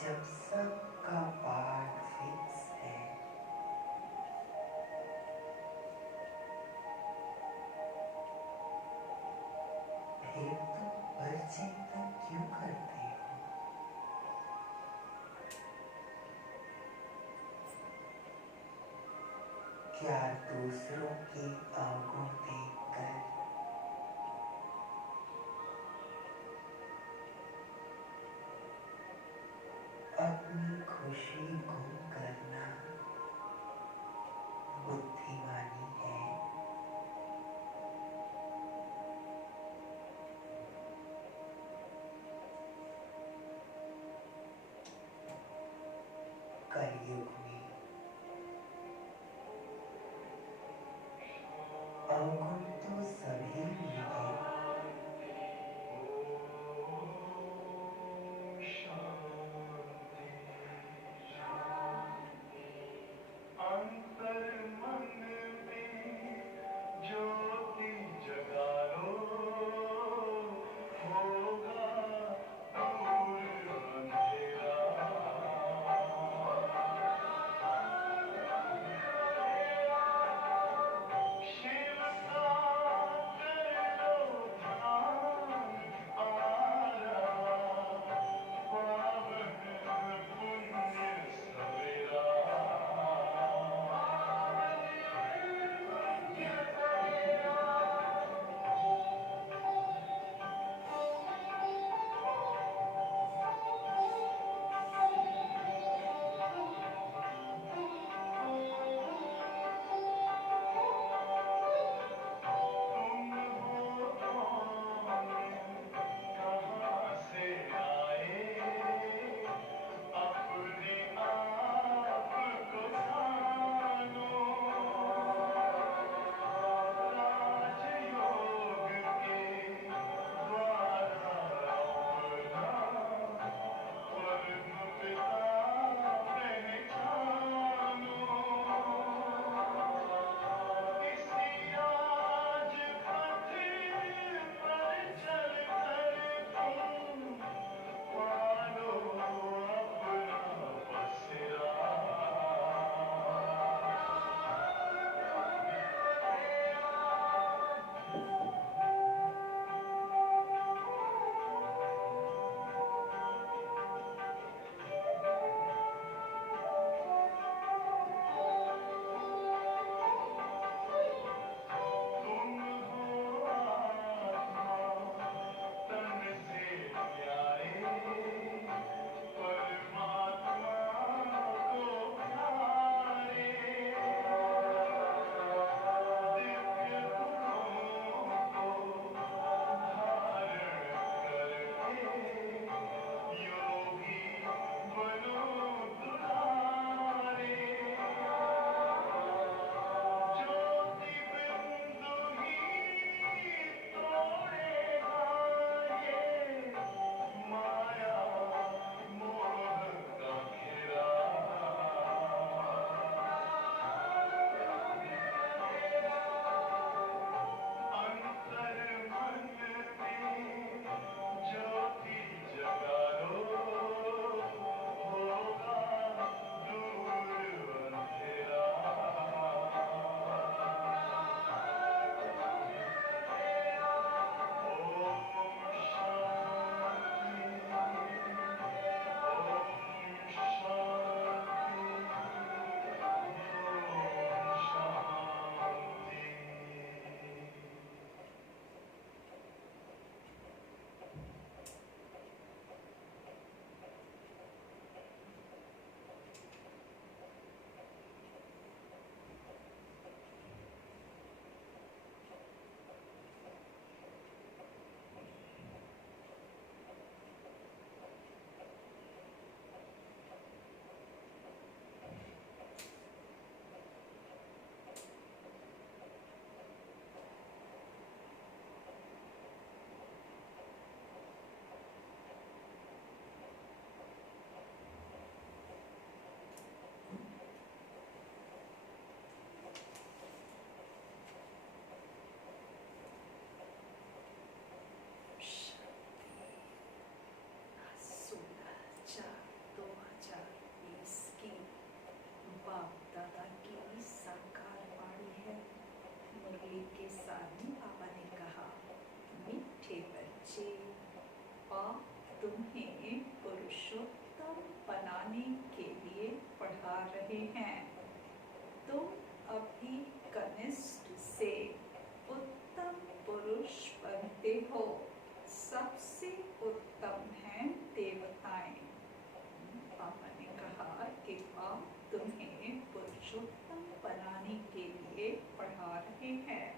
जब सबका part fix है, फिर तो पर चिंता क्यों करते हो? क्या दूसरों की आंखों देखकर अपनी खुशी गुम करना बुद्धिमानी है? कलयुग में अवगुण तो सभी में है, अंतर मन में ज्योति जगा लो, होगा दूर अंधेरा। बनाने के लिए पढ़ा रहे हैं। तुम अभी कनिष्ठ से उत्तम पुरुष बनते हो। सबसे उत्तम हैं देवताएं। पापा ने कहा कि आप तुम्हें पुरुषोत्तम बनाने के लिए पढ़ा रहे हैं।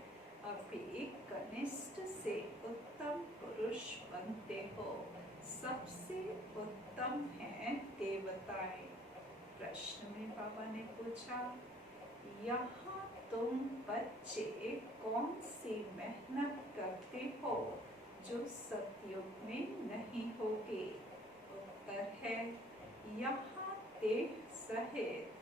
अभी कनिष्ठ से उत्तम पुरुष बनते हो। सबसे उत्तम हैं देवताएं। प्रश्न में बाबा ने पूछा, यहाँ तुम बच्चे कौन सी मेहनत करते हो जो सतयुग में नहीं होगी? उत्तर है, यहाँ देह सहित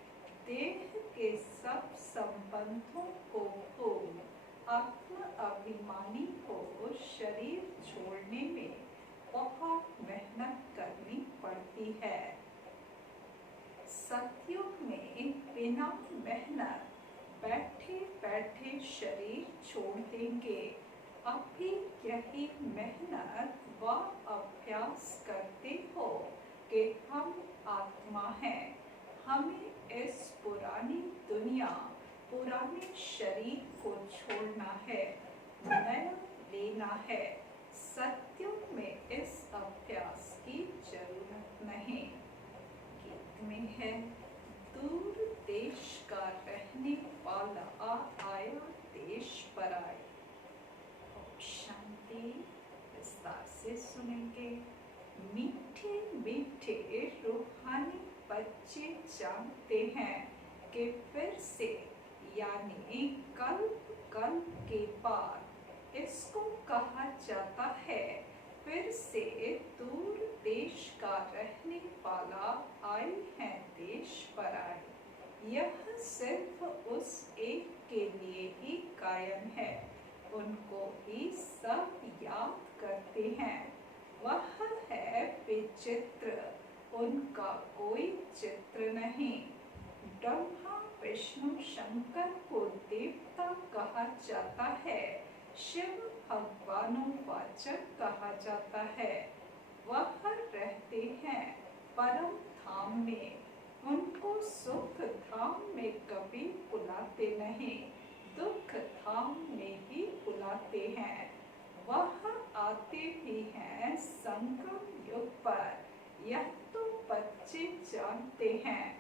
देह के सब संबंधों को भूल आत्म अभिमानी को शरीर छोड़ने में बहुत मेहनत करनी पड़ती है। सतयुग में बिना मेहनत बैठे बैठे शरीर छोड़ देंगे। अभी यही मेहनत व अभ्यास करते हो कि हम आत्मा हैं। हमें इस पुरानी दुनिया, पुराने शरीर को छोड़ना है, नया लेना है। सतयुग में इस अभ्यास की जरूरत नहीं। गीत में है, दूर देश का रहने वाला आया देश पर आए। शांति विस्तार से सुनेंगे। मीठे मीठे रूहानी बच्चे जानते हैं कि फिर से यानी कल्प कल्प के बाद इसको कहा जाता है फिर से दूर देश का रहने वाला आए हैं देश पर आए। यह सिर्फ उस एक के लिए ही गायन है। उनको ही सब याद करते हैं। वह है विचित्र, उनका कोई चित्र नहीं। ब्रह्मा विष्णु शंकर को देवता कहा जाता है। शिव भगवानोवाचक कहा जाता है। वह रहते हैं परम धाम में। उनको सुख धाम में कभी बुलाते नहीं, दुख धाम में ही बुलाते हैं। वह आते भी हैं संगम युग पर। यह तो बच्चे जानते हैं।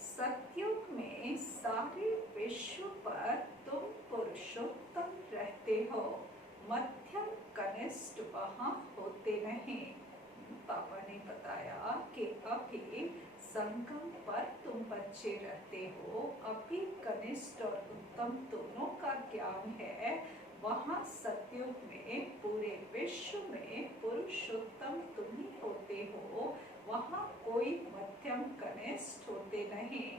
सतयुग में सारे विश्व पर तुम पुरुषोत्तम रहते हो। मध्यम कनिष्ठ वहाँ होते नहीं। पापा ने बताया कि अभी संगम पर तुम बच्चे रहते हो। अभी कनिष्ठ और उत्तम दोनों का ज्ञान है। वहाँ सतयुग में पूरे विश्व में पुरुषोत्तम तुम ही होते हो। वहाँ कोई मध्यम कनिष्ठ होते नहीं।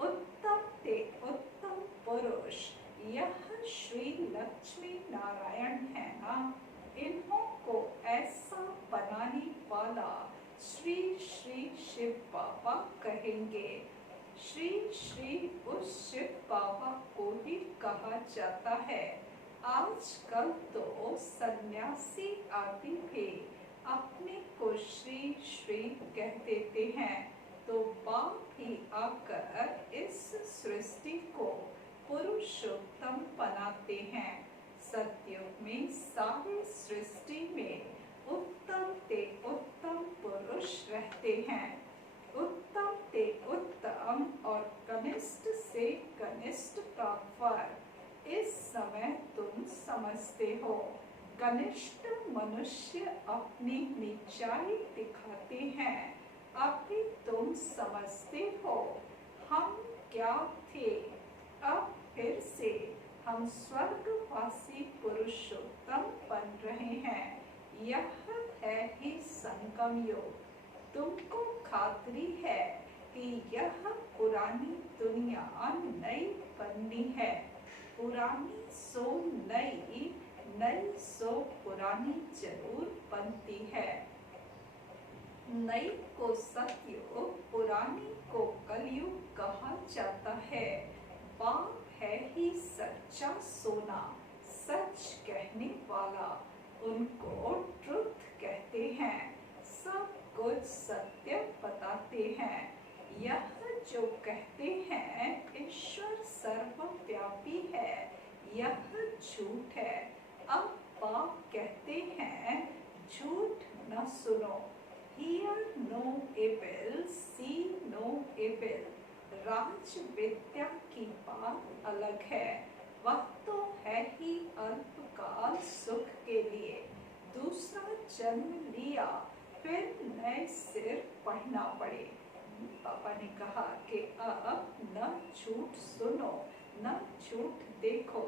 उत्तम ते उत्तम पुरुष यह श्री लक्ष्मी नारायण है ना। इन्हों को ऐसा बनाने वाला श्री श्री शिव बाबा कहेंगे। श्री श्री उस शिव बाबा को ही कहा जाता है। आजकल तो सन्यासी आदि भी अपने को श्री श्री कह देते हैं। तो बाप ही आकर इस सृष्टि को पुरुषोत्तम बनाते हैं। सतयुग में सारी सृष्टि में उत्तम ते उत्तम पुरुष रहते हैं। उत्तम ते उत्तम और कनिष्ठ से कनिष्ठ का फर्क इस समय तुम समझते हो। कनिष्ठ मनुष्य अपनी नीचाई दिखाते हैं। अभी तुम समझते हो हम क्या थे। अब फिर से हम स्वर्गवासी पुरुषोत्तम बन रहे हैं। यह है ही संगम योग। तुमको खातरी है कि यह पुरानी दुनिया नई बननी है। पुरानी सो नई, नई सो पुरानी जरूर बनती है। नई को सतयुग, पुरानी को कलयुग कहा जाता है। बाप है ही सच्चा सोना, सच कहने वाला। उनको ट्रुथ कहते हैं। सब कुछ सत्य बताते हैं। यह जो कहते हैं ईश्वर सर्वव्यापी है, यह झूठ है। अब पाप कहते हैं झूठ न सुनो। Hear no evil, see no evil। राज विद्या की बात अलग है, वह तो है ही अल्पकाल सुख के लिए। दूसरा जन्म लिया फिर नए सिर पढ़ना पड़े। पापा ने कहा कि अब न झूठ सुनो न झूठ देखो।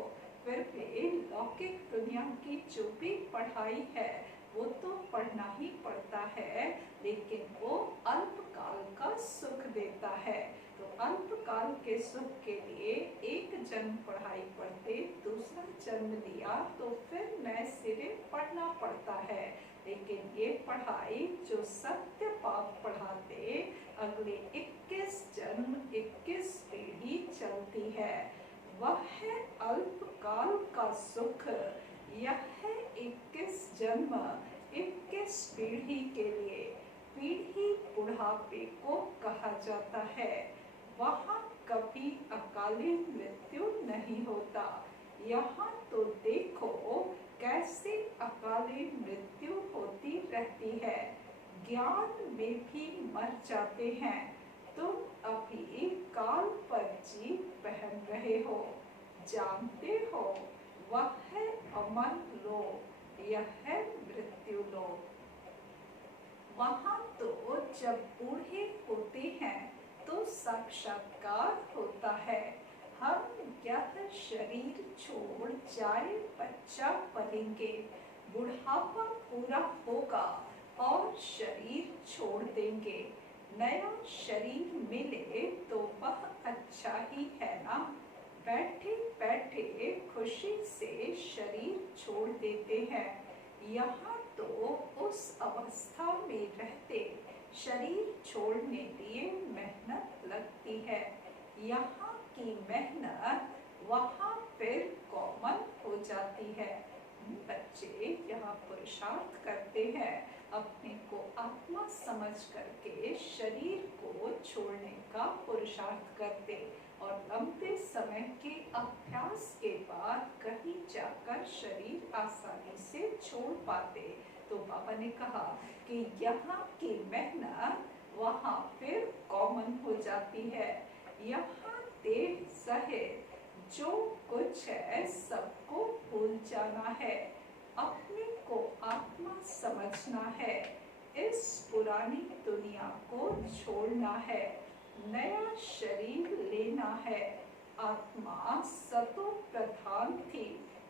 फिर भी लौकिक दुनिया की जो भी पढ़ाई है वो तो पढ़ना ही पड़ता है, लेकिन वो अल्पकाल का सुख देता है। तो अल्पकाल के सुख के लिए एक जन्म पढ़ाई पढ़ते, दूसरा जन्म लिया तो फिर नए सिरे पढ़ना पड़ता है। लेकिन ये पढ़ाई जो सत्य पाप पढ़ाते, अगले 21 जन्म 21 पीढ़ी चलती है। वह है अल्पकाल का सुख। यह है 21 जन्म 21 पीढ़ी के लिए। पीढ़ी बुढ़ापे को कहा जाता है। वहाँ कभी अकाली मृत्यु नहीं होता। यहाँ तो देखो कैसे अकाली मृत्यु होती रहती है। ज्ञान में भी मर जाते हैं। तुम अभी काल पर जीव पहन रहे हो, जानते हो वह है अमर लोक, यह है मृत्यु लोक। वहाँ तो जब बूढ़े होते हैं तो साक्षात्कार होता है। हम यह शरीर छोड़ जाए बच्चा बनेंगे, बुढ़ापा पूरा होगा और शरीर छोड़ देंगे। नया शरीर मिले तो वह अच्छा ही है ना। बैठे बैठे खुशी से शरीर छोड़ देते हैं। यहाँ तो उस अवस्था में रहते शरीर छोड़ने लिए मेहनत लगती है। यहाँ की मेहनत वहाँ फिर कॉमन हो जाती है। बच्चे यहाँ पुरुषार्थ करते हैं, अपने को आत्मा समझ करके शरीर को छोड़ने का पुरुषार्थ करते, और लंबे समय के अभ्यास के बाद कहीं जाकर शरीर आसानी से छोड़ पाते। तो बाबा ने कहा कि यहाँ की मेहनत वहाँ फिर कॉमन हो जाती है। यहाँ देह सहित जो कुछ है सबको भूल जाना है, अपने को आत्मा समझना है, इस पुरानी दुनिया को छोड़ना है, नया शरीर लेना है। आत्मा सतो प्रधान थी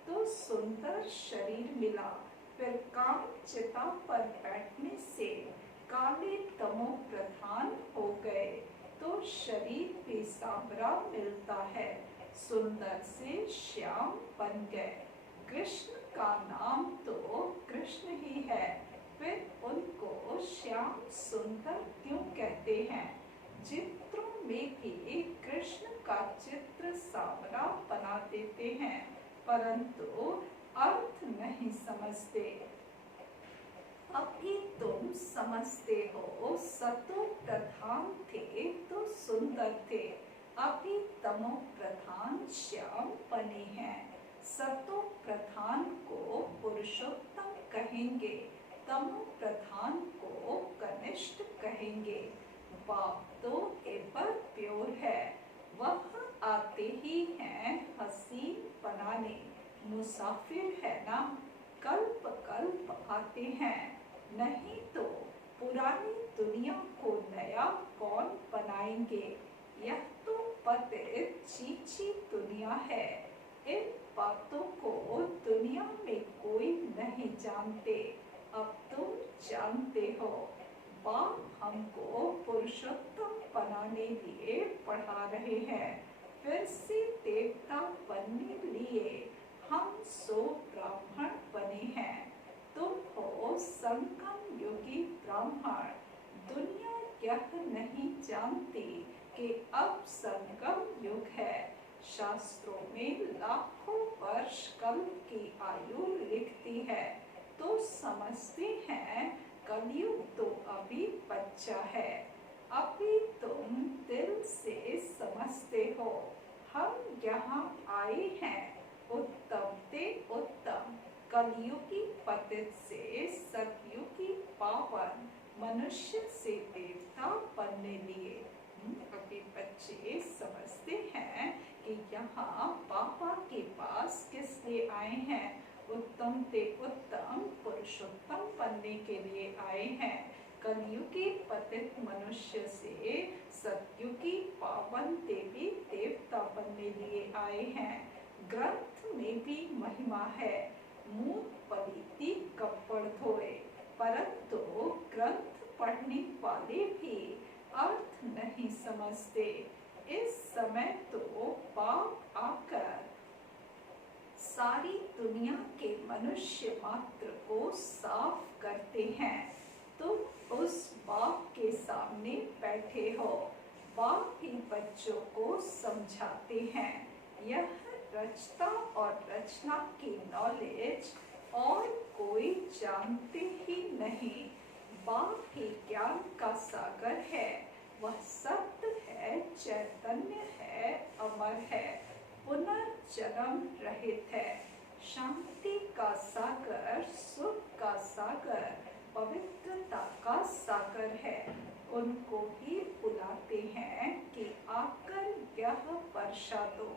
तो सुंदर शरीर मिला, फिर काम चिता पर बैठने से काले तमो प्रधान हो गए तो शरीर भी सांवरा मिलता है, सुंदर से श्याम बन गए। कृष्ण का नाम तो कृष्ण ही है, फिर उनको श्याम सुंदर क्यों कहते हैं? चित्रों में भी कृष्ण का चित्र सांवरा बना देते हैं, परंतु अर्थ नहीं समझते। अभी तुम समझते हो सतो प्रधान थे तो सुंदर थे, अभी तमो प्रधान श्याम बने हैं। सतो प्रधान को पुरुषोत्तम कहेंगे, तमो प्रधान को कनिष्ठ कहेंगे। बाप तो एवर प्योर है, वह आते ही हैं हसीन बनाने, मुसाफिर है ना, कल्प कल्प आते हैं। नहीं तो पुरानी दुनिया को नया कौन बनाएंगे? यह तो पतित चीची दुनिया है। इन बातों को दुनिया में कोई नहीं जानते, अब तुम जानते हो। बाप हमको पुरुषोत्तम बनाने लिए पढ़ा रहे हैं, फिर से देवता बनने लिए हम सो ब्राह्मण बने हैं। तुम हो संगम युगी ब्राह्मण। दुनिया यह नहीं जानती कि अब संगम युग है। शास्त्रों में लाखों वर्ष कल्प की आयु लिखती है, तो समझते हैं कलयुग तो अभी बच्चा है, अभी तुम दिल से समझते हो। हम यहाँ आए हैं उत्तम से उत्तम कलयुगी पतित से सतयुगी पावन मनुष्य से देवता बनने लिए। अभी बच्चे समझते हैं कि यहाँ पापा के पास किस लिए आए हैं, उत्तम से उत्तम पुरुषोत्तम बनने के लिए आए हैं। कलयुगी पतित मनुष्य से सतयुगी पावन देवी देवता बनने लिए आए हैं। ग्रंथ में भी महिमा है, मूत पलीती कपड़ धोए, परंतु ग्रंथ पढ़ने वाले भी अर्थ नहीं समझते। इस समय तो पाप आकर सारी दुनिया के मनुष्य मात्र को साफ करते हैं। तुम उस बाप के सामने बैठे हो, बाप ही बच्चों को समझाते हैं। यह रचता और रचना की नॉलेज और कोई जानते ही नहीं। बाप ही ज्ञान का सागर है, वह सत्य है, चैतन्य है, अमर है, पुनर्जन्म रहित है, शांति का सागर, सुख का सागर, पवित्रता का सागर है। उनको ही बुलाते हैं कि आकर यह वर्षा दो।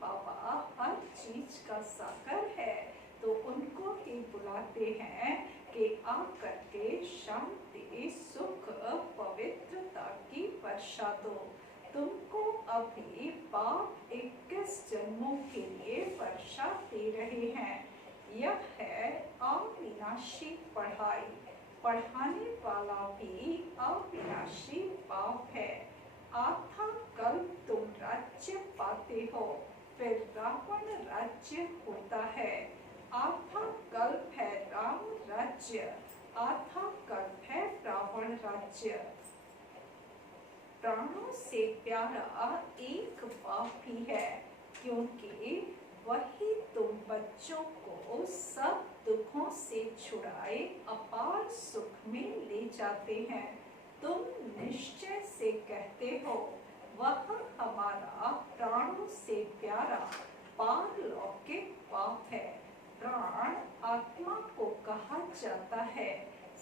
बाबा हर चीज का सागर है, तो उनको ही बुलाते हैं कि आकर के शांति, सुख, पवित्रता की वर्षा दो। तुमको अभी बाप 21 जन्मों के लिए वर्षा दे रहे हैं। यह है अविनाशी पढ़ाई, पढ़ाने वाला भी अविनाशी बाप है। आधा कल्प तुम राज्य पाते हो, फिर रावण राज्य होता है। आधा कल्प है राम राज्य, आधा कल्प है रावण राज्य। प्राणों से प्यारा एक बाप ही है, क्योंकि वही तुम बच्चों को सब दुखों से छुड़ाए अपार सुख में ले जाते हैं। तुम निश्चय से कहते हो, वह हमारा प्राणों से प्यारा पारलौकिक बाप है। प्राण आत्मा को कहा जाता है।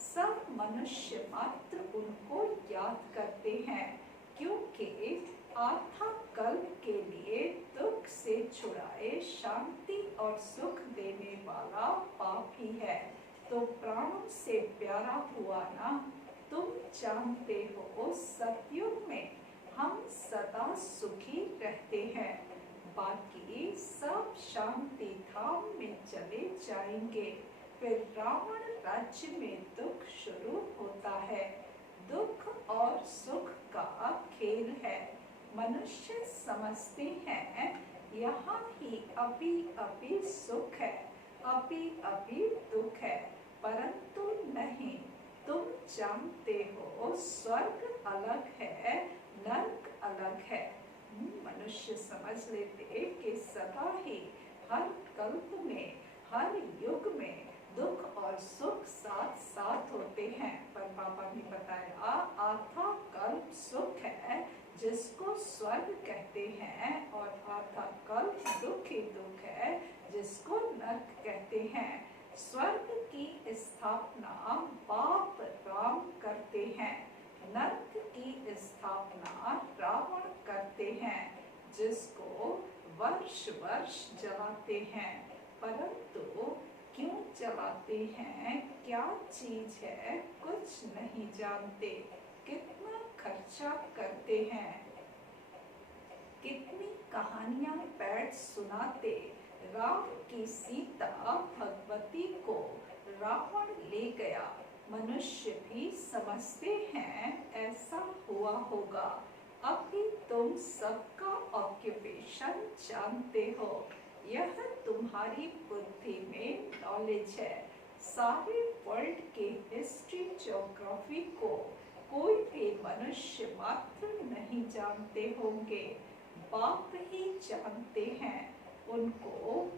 सब मनुष्य मात्र उनको याद करते हैं, क्योंकि आधा कल्प के लिए दुख से छुड़ाए शांति और सुख देने वाला बाप ही है। तो प्राणों से प्यारा हुआ ना। तुम जानते हो सतयुग में हम सदा सुखी रहते हैं, बाकी सब शांति धाम में चले जाएंगे। फिर रावण राज्य में दुख शुरू होता है। दुख और सुख का खेल है। मनुष्य समझते हैं यहाँ ही अभी अभी सुख है, अभी अभी दुख है, परंतु नहीं। तुम जानते हो स्वर्ग अलग है, नरक अलग है। मनुष्य समझ लेते कि सदा ही हर कल्प में, हर युग में दुख और सुख साथ साथ होते हैं। पर पापा ने बताया आधा कल्प सुख है, जिसको स्वर्ग कहते हैं, और आधा कल्प दुख ही दुख है, जिसको नरक कहते हैं। स्वर्ग की स्थापना बाप राम करते हैं, नरक की स्थापना रावण करते हैं, जिसको वर्ष वर्ष जलाते हैं। परंतु क्यों जलाते हैं, क्या चीज है, कुछ नहीं जानते। कितना खर्चा करते हैं, कितनी कहानियां बैठ सुनाते। राम की सीता भगवती को रावण ले गया। मनुष्य भी समझते हैं ऐसा हुआ होगा। अभी तुम सबका ऑक्यूपेशन जानते हो, यह तुम्हारी बुद्धि में नॉलेज है। सारे वर्ल्ड के हिस्ट्री, ज्योग्राफी को कोई भी मनुष्य मात्र नहीं जानते होंगे, बाप ही जानते हैं। उनको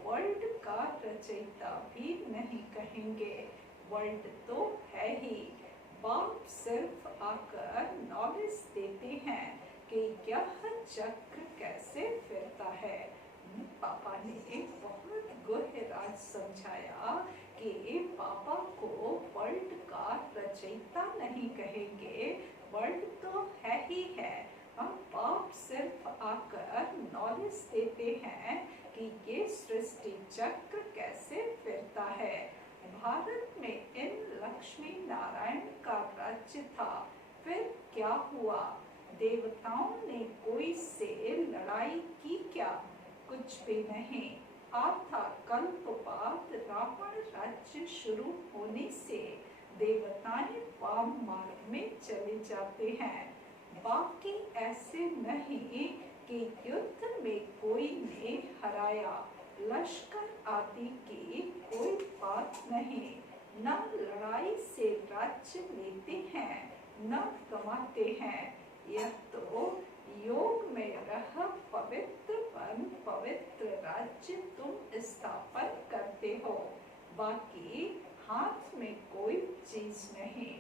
वर्ल्ड का रचयिता भी नहीं कहेंगे, वर्ल्ड तो है ही। बाप सिर्फ आकर नॉलेज देते हैं कि यह चक्र कैसे फिरता है। पापा ने बहुत गहरा राज समझाया कि पापा को वर्ल्ड का रचयिता नहीं कहेंगे, वर्ल्ड तो है ही है। अब बाप सिर्फ आकर नॉलेज देते हैं कि ये सृष्टि चक्र कैसे फिरता है। भारत में इन लक्ष्मी नारायण का राज्य था, फिर क्या हुआ? देवताओं ने कोई से लड़ाई की क्या? कुछ भी नहीं। आधा कल्प बाद रावण राज्य शुरू होने से देवताएं वाम मार्ग में चले जाते हैं। बाकी ऐसे नहीं कि युद्ध में कोई ने हराया, लश्कर आदि की कोई बात नहीं। न लड़ाई से राज्य लेते हैं न कमाते हैं। यह तो योग में रह पवित्र राज्य तुम स्थापन करते हो। बाकी हाथ में कोई चीज नहीं।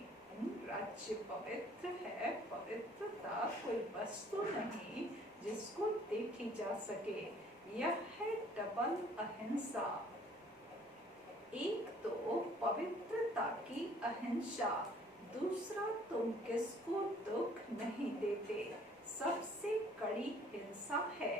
राज्य पवित्र है, पवित्रता कोई वस्तु नहीं जिसको देखी जा सके। यह है डबल अहिंसा। एक तो पवित्रता की अहिंसा, दूसरा तुम किसको दुख नहीं देते। सबसे कड़ी हिंसा है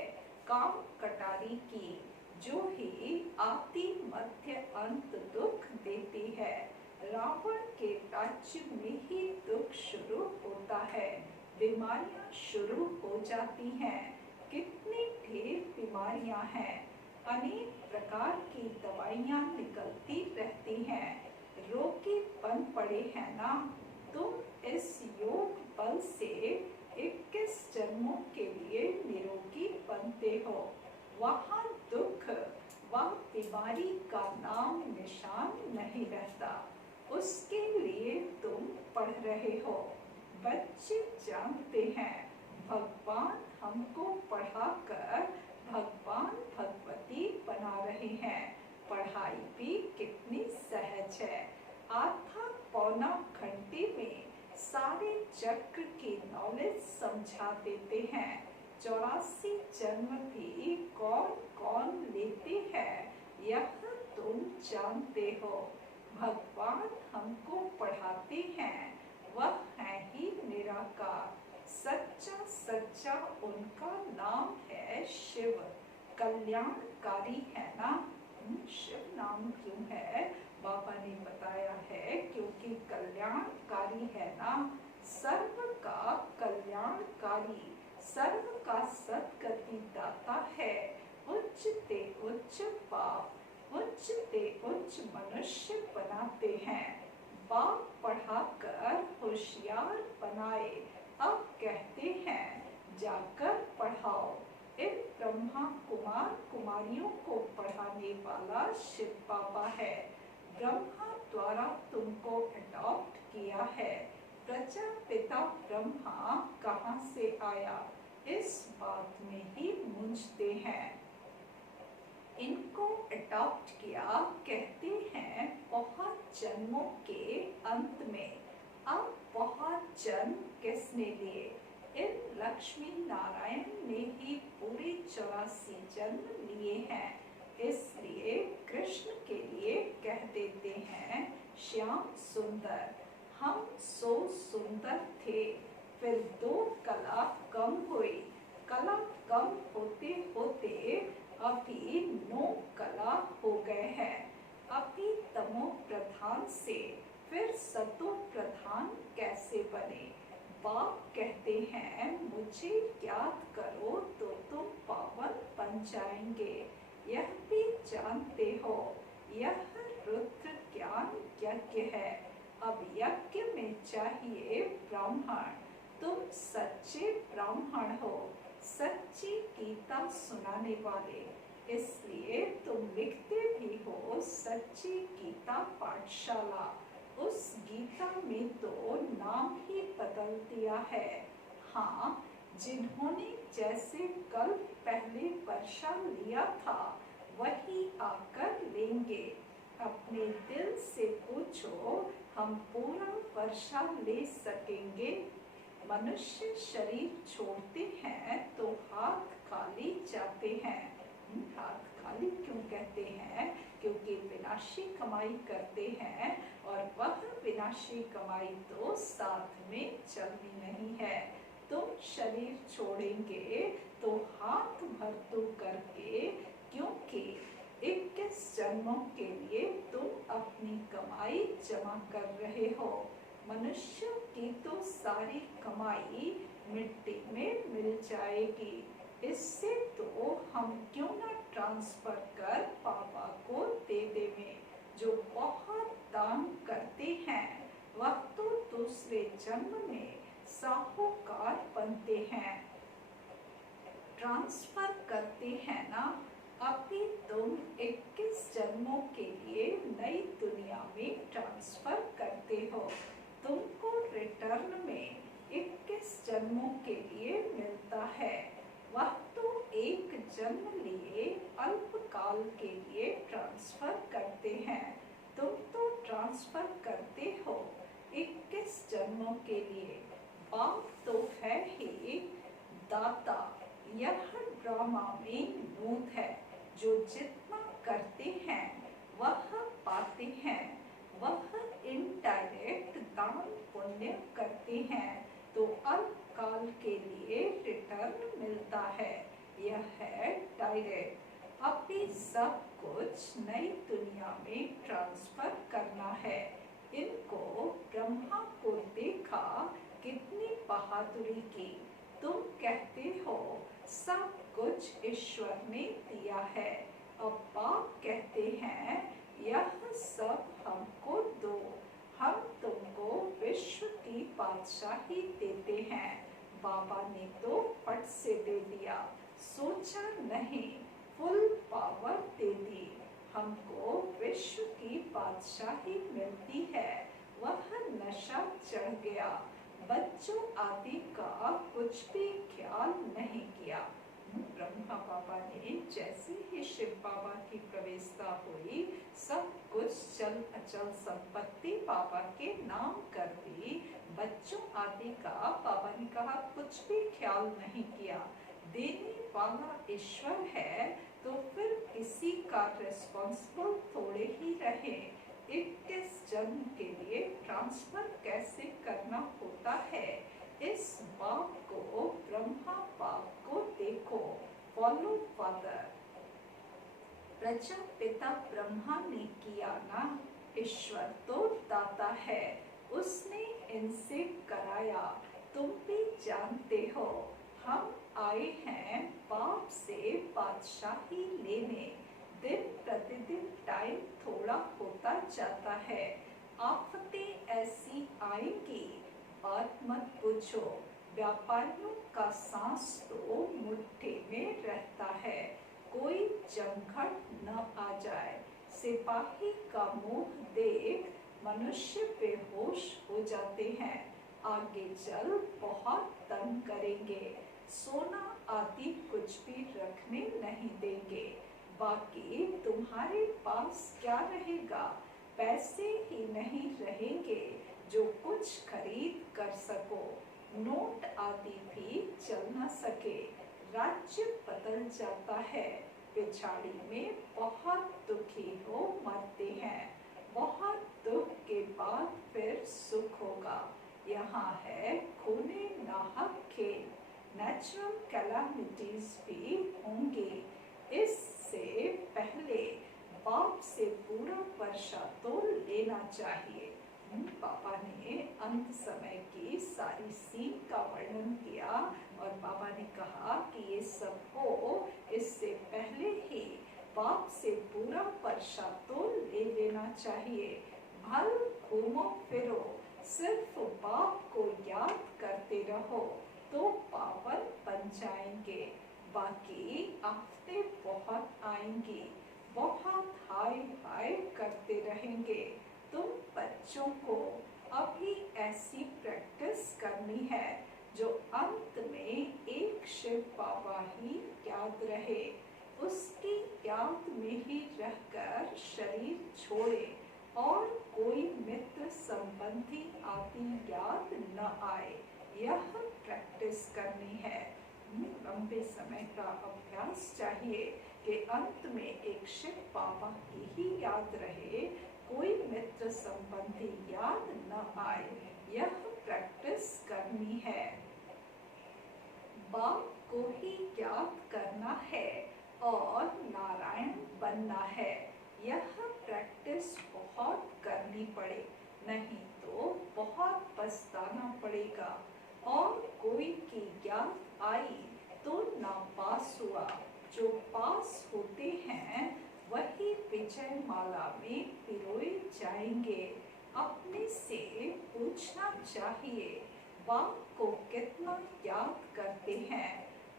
काम कटारी की, जो ही आदि मध्य अंत दुख देती है। रावण के राज्य में ही दुख शुरू होता है, बीमारियां शुरू हो जाती हैं। कितनी ढेर बीमारियां हैं, अनेक प्रकार की दवाइयां निकलती रहती हैं। रोगी बन पड़े हैं ना। तुम इस योग बल से 21 जन्मों के लिए निरोगी बनते हो। वहाँ दुख व बीमारी का नाम निशान नहीं रहता। उसके लिए तुम पढ़ रहे हो। बच्चे जानते हैं भगवान हमको पढ़ाकर भगवान भगवती बना रहे हैं। पढ़ाई भी कितनी सहज है। आधा पौना घंटे में सारे चक्र की नॉलेज समझा देते हैं। 84 जन्म भी कौन कौन लेते हैं यह तुम जानते हो। भगवान हमको पढ़ाते हैं, वह है ही निराकार। सच्चा सच्चा उनका नाम है शिव। कल्याणकारी है ना। शिव नाम क्यों है? बाबा ने बताया है क्योंकि कल्याणकारी है ना। सर्व का कल्याणकारी, सर्व का सद्गति दाता है। उच्च ते उच्च पाप, उच्च ते उच्च मनुष्य बनाते हैं। बाप पढ़ाकर होशियार बनाए, अब कहते हैं जाकर पढ़ाओ। इन ब्रह्मा कुमार कुमारियों को पढ़ाने वाला शिव बाबा है। ब्रह्मा द्वारा तुमको अडॉप्ट किया है। प्रजापिता ब्रह्मा कहाँ से आया, इस बात में ही मूंझते हैं। इनको अडॉप्ट किया कहते हैं बहुत जन्मों के अंत में। अब बहुत जन्म किसने लिए? इन लक्ष्मी नारायण ने ही पूरे 84 जन्म लिए हैं। इसलिए कृष्ण के लिए कह देते हैं श्याम सुंदर। हम सो सुंदर थे, फिर 2 कला कम हुई। कला कम होते होते अभी 9 कला हो गए हैं। अभी तमो प्रधान से फिर सतो प्रधान कैसे बने? बाप कहते हैं मुझे याद करो तो तुम पावन बन जाएंगे। यह भी जानते हो यह रुद्र ज्ञान यज्ञ है। अब यज्ञ में चाहिए ब्राह्मण। तुम सच्चे ब्राह्मण हो, सच्ची गीता सुनाने वाले। इसलिए तुम लिखते भी हो सच्ची गीता पाठशाला। उस गीता में तो नाम ही बदल दिया है। हाँ, जिन्होंने जैसे कल पहले वर्षा लिया था वही आकर लेंगे। अपने दिल से पूछो, हम पूरा वर्षा ले सकेंगे? मनुष्य शरीर छोड़ते हैं तो हाथ खाली जाते हैं। हाथ खाली क्यों कहते हैं? क्योंकि विनाशी कमाई करते हैं और वह विनाशी कमाई तो साथ में चलनी नहीं है। तुम शरीर छोड़ेंगे तो हाथ भरतू करके, क्योंकि 21 जन्मों के लिए तुम अपनी कमाई जमा कर रहे हो। मनुष्य की तो सारी कमाई मिट्टी में मिल जाएगी। इससे तो हम क्यों न ट्रांसफर कर पापा को दे देवें। जो बहुत दान करते हैं वह तो दूसरे जन्म में साहूकार बनते हैं। ट्रांसफर करते हैं ना। अभी तुम 21 जन्मों के लिए नई दुनिया में ट्रांसफर करते हो। तुमको रिटर्न में 21 जन्मों के लिए मिलता है। वह तो एक जन्म लिए अल्पकाल के लिए ट्रांसफर करते हैं। तुम तो ट्रांसफर करते हो 21 जन्मों के लिए। बाप तो है ही दाता। यह ड्रामा में नूत है। जो जितना करते हैं वह पाते हैं। वह इनडायरेक्ट दान पुण्य करते हैं तो अल्पकाल के लिए रिटर्न मिलता है। यह है डायरेक्ट। अभी सब कुछ नई दुनिया में ट्रांसफर करना है। इनको ब्रह्मा को देखा कितनी बहादुरी की। तुम कहते हो सब कुछ ईश्वर ने दिया है। अब बाप कहते हैं यह सब हमको दो। हम तुमको विश्व की बादशाही देते हैं। बाबा ने तो फट से दे दिया, सोचा नहीं, फुल पावर दे दी। हमको विश्व की बादशाही मिलती है। वह नशा चढ़ गया। बच्चों आदि का कुछ भी ख्याल नहीं किया। ब्रह्मा बाबा ने जैसे ही शिव बाबा की प्रवेशता हुई, सब कुछ चल अचल संपत्ति बाबा के नाम कर दी। बच्चों आदि का बाबा ने कहा कुछ भी ख्याल नहीं किया। देने वाला ईश्वर है तो फिर किसी का रिस्पॉन्सिबल थोड़े ही रहे। 21 जन्म के लिए ट्रांसफर कैसे करना होता है, इस बाप को, ब्रह्मा बाप को देखो। Follow father. प्रजापिता ब्रह्मा ने किया ना। ईश्वर तो दाता है, उसने इनसे कराया। तुम भी जानते हो हम आए हैं बाप से बादशाही लेने। दिन प्रतिदिन टाइम थोड़ा होता जाता है। आफतें ऐसी आएंगी, बात मत पूछो। व्यापारियों का सांस तो मुट्ठी में रहता है, कोई जमघट न आ जाए। सिपाही का मुंह देख मनुष्य बेहोश हो जाते हैं। आगे चल बहुत तंग करेंगे। सोना आदि कुछ भी रखने नहीं देंगे। बाकी तुम्हारे पास क्या रहेगा? पैसे ही नहीं रहेंगे जो कुछ खरीद कर सको। नोट आदि भी चल न सके। राज्य बदल जाता है। पिछाड़ी में बहुत दुखी हो मरते हैं। बहुत दुख के बाद फिर सुख होगा। यहाँ है खूने नाहक खेल। नेचुरल कैलामिटीज भी होंगी। इससे पहले बाप से पूरा वर्षा तो लेना चाहिए। पापा ने अंत समय की सारी सीन का वर्णन किया और बाबा ने कहा कि ये सब हो, इससे पहले ही बाप से पूरा वर्षा तो ले लेना चाहिए। भल घूमो फिरो, सिर्फ बाप को याद करते रहो तो पावन बन जाएंगे। बाकी आफतें बहुत आएंगी, बहुत हाय हाय करते रहेंगे। तुम बच्चों को अभी ऐसी प्रैक्टिस करनी है जो अंत में एक शिव बाबा ही याद रहे। उसकी याद में ही रहकर शरीर छोड़े और कोई मित्र संबंधी आदि याद न आए, यह प्रैक्टिस करनी है। लंबे समय का अभ्यास चाहिए कि अंत में एक शिव बाबा की ही याद रहे, कोई मित्र संबंधी याद न आए, यह प्रैक्टिस करनी है। बाप को ही याद करना है और नारायण बनना है, यह प्रैक्टिस बहुत करनी पड़े, नहीं तो बहुत पछताना पड़ेगा। और कोई की याद आई तो नापास हुआ, जो पास होते हैं वही विजय माला में पिरोए जाएंगे। अपने से पूछना चाहिए, बाप को कितना याद करते हैं।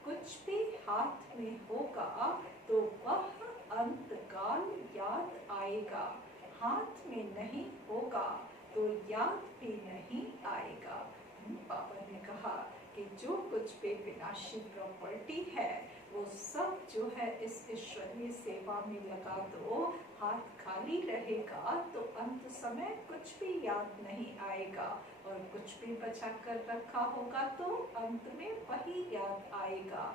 कुछ भी हाथ में होगा तो वह अंतकाल याद आएगा, हाथ में नहीं होगा तो याद भी नहीं आएगा। बाबा ने कहा कि जो कुछ भी विनाशी प्रॉपर्टी है वो सब जो है इस ईश्वरीय सेवा में लगा दो, हाथ खाली रहेगा तो अंत समय कुछ भी याद नहीं आएगा, और कुछ भी बचा कर रखा होगा तो अंत में वही याद आएगा।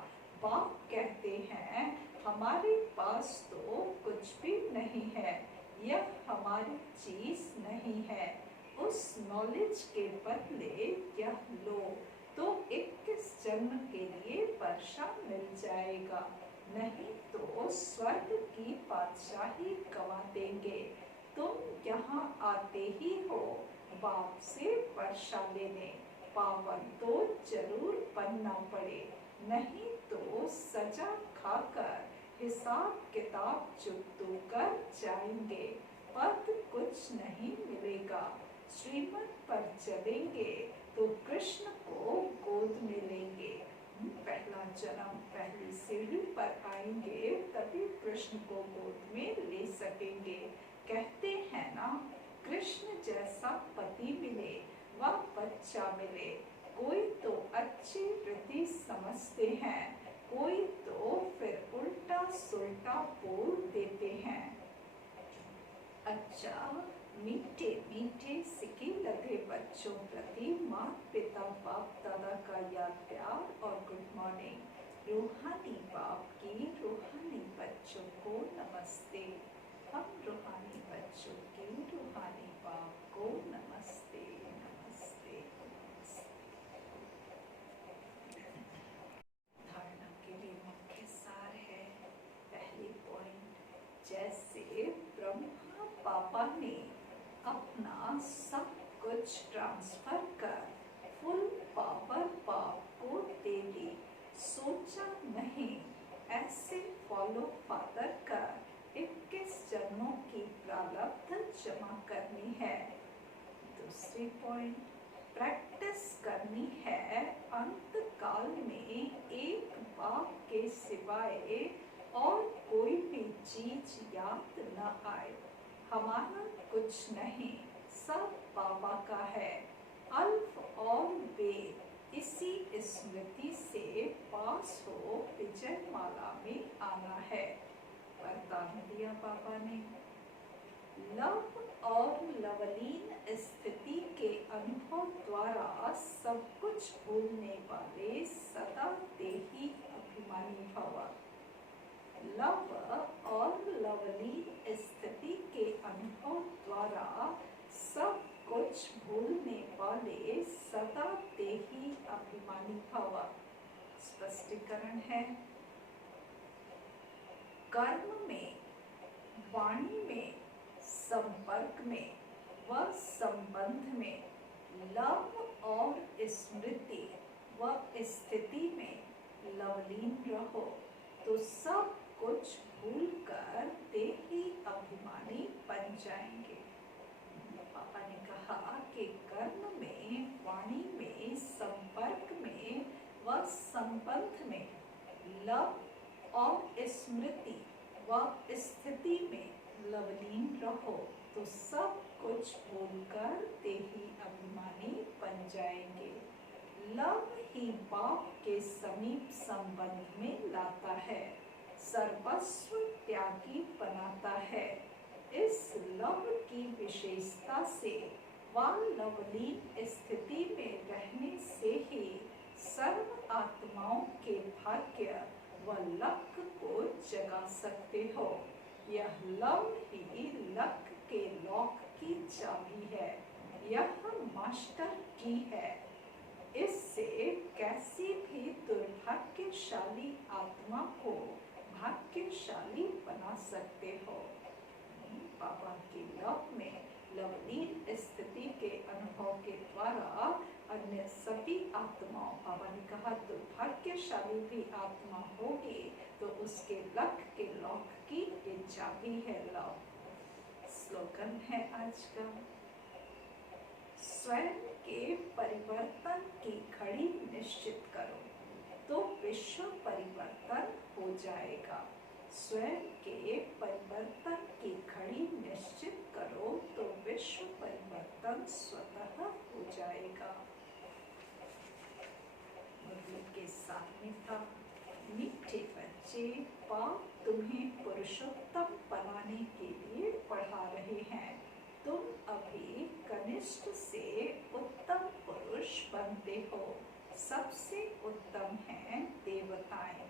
बाप कहते हैं हमारे पास तो कुछ भी नहीं है, यह हमारी चीज नहीं है, उस नॉलेज के बदले यह लो तो 21 जन्म के लिए वर्षा मिल जाएगा, नहीं तो स्वर्ग की बादशाही गवा देंगे। तुम यहाँ आते ही हो बाप से वर्षा लेने, पावन तो जरूर बनना पड़े, नहीं तो सजा खाकर हिसाब किताब चुकतो कर जाएंगे, पद कुछ नहीं मिलेगा। श्रीमत पर चलेंगे तो कृष्ण को गोद में लेंगे। पहला जन्म पहली सीढ़ी पर आएंगे तभी कृष्ण को गोद में ले सकेंगे। कहते हैं ना, कृष्ण जैसा पति मिले व बच्चा मिले, कोई तो अच्छी रीति समझते हैं, कोई तो फिर उल्टा सुल्टा बोल देते हैं। अच्छा, मीठे मीठे सिके लगे बच्चों प्रति माता पिता बाप दादा का याद प्यार और गुड मॉर्निंग। रूहानी बाप की रूहानी बच्चों को नमस्ते। हम रूहानी बच्चों के रूहानी बाप को नमस्ते नमस्ते नमस्ते। धारणा के लिए मुख्य सार है, पहली पॉइंट, जैसे ब्रह्मा पापा ने अपना सब कुछ ट्रांसफर कर फुल पावर बाप को दे दी, सोचा नहीं ऐसे फॉलो फादर कर 21 जन्मों की प्रारब्ध जमा करनी है। दूसरी पॉइंट, प्रैक्टिस करनी है अंत काल में एक बाप के सिवाय और कोई भी चीज याद न आए, हमारा कुछ नहीं, सब बाबा का है। अल्फ और बे इसी स्मृति से पास हो विजय माला में आना है। वरदान दिया बाबा ने, लव और लवलीन स्थिति के अनुभव द्वारा सब कुछ भूलने वाले सदा देही अभिमानी भव। लव और लवलीन स्थिति के अनुभव द्वारा सब कुछ भूलने वाले सदा देही अभिमानी भव। स्पष्टीकरण है, कर्म में, वाणी में, संपर्क में व संबंध में, लव और स्मृति व स्थिति में लवलीन रहो तो सब कुछ भूलकर देही अभिमानी बन जाएंगे। पापा ने कहा कि कर्म में, वाणी में, संपर्क में व संबंध में, लव और स्मृति व स्थिति में लवलीन रहो तो सब कुछ भूलकर देही अभिमानी बन जाएंगे। लव ही बाप के समीप संबंध में लाता है, सर्वस्व त्यागी बनाता है। इस लव की विशेषता से व लवलीन स्थिति में रहने से ही सर्व आत्माओं के भाग्य व लक को जगा सकते हो। यह लव ही लक के लॉक की चाबी है, यह मास्टर की है। इससे कैसी भी दुर्भाग्यशाली आत्मा को भाग्यशाली बना सकते हो। बाबा की लव में लवलीन स्थिति के अनुभव के द्वारा अन्य सभी आत्माओं, बाबा ने कहा दुर्भाग्यशाली भी आत्मा होगी तो उसके लक के लॉक की ये चाबी है लव। स्लोगन है आज का, स्वयं के परिवर्तन की घड़ी निश्चित करो तो विश्व परिवर्तन हो जाएगा। स्वयं के परिवर्तन की घड़ी निश्चित करो तो विश्व परिवर्तन स्वतः हो जाएगा। मुरली के साथ में था, मीठे बच्चे बाप तुम्हें पुरुषोत्तम बनाने के लिए पढ़ा रहे हैं। तुम अभी कनिष्ठ से उत्तम पुरुष बनते हो। सबसे उत्तम हैं देवताएं।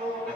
को